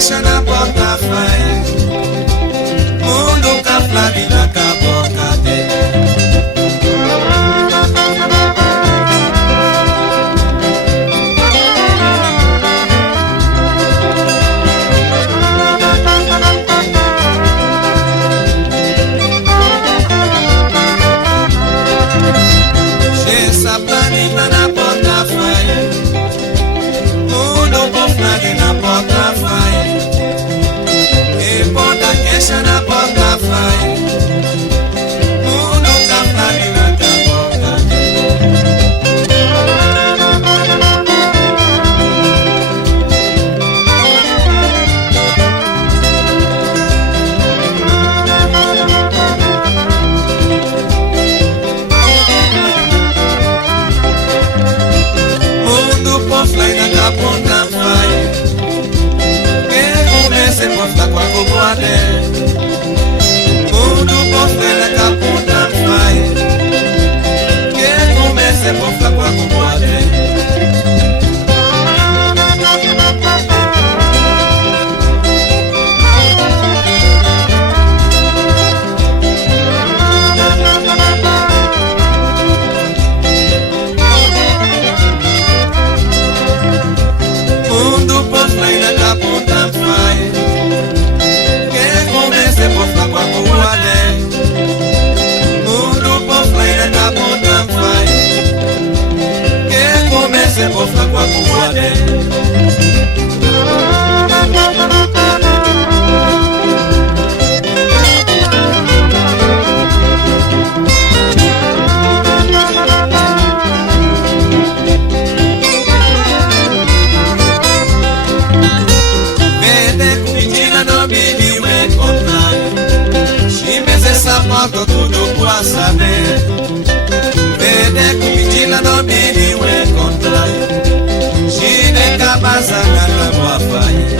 queixa na porta faz mundo caflado na caboca dele. Essa planeta na porta faz mundo caflado na porta faz e porta queixa na porta faz mundo caflado na caboca dele. Ponta fai que comece a postar com a coboade. Mundo posta na ponta fai que comece a postar com a coboade. Se posta com a coboade. Vende comidinha no milho e comprar chimes e sapato tudo pra saber. Vende comidinha no milho e comprar chine cabaza na boa faia.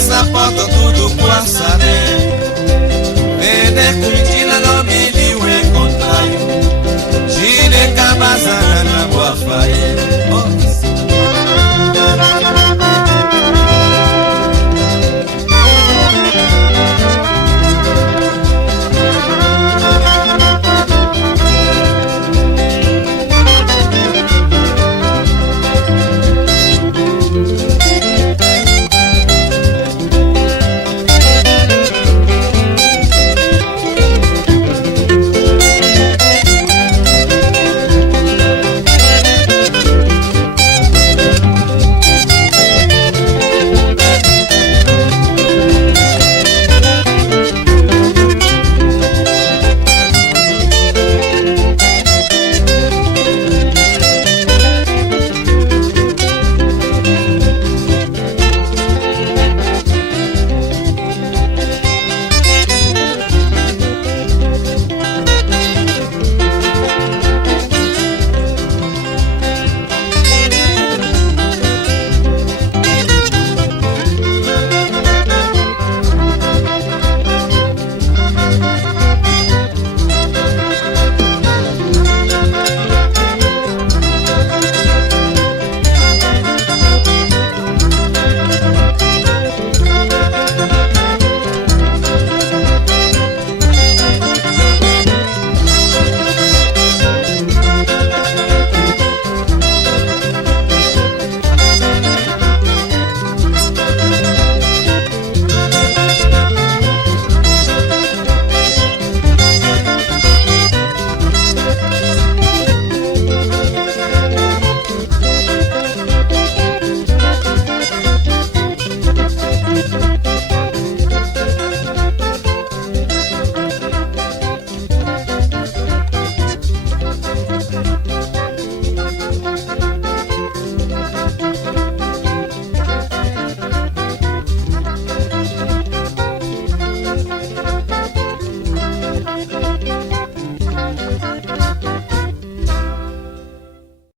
Sapato tudo pra saber. Vender comidinha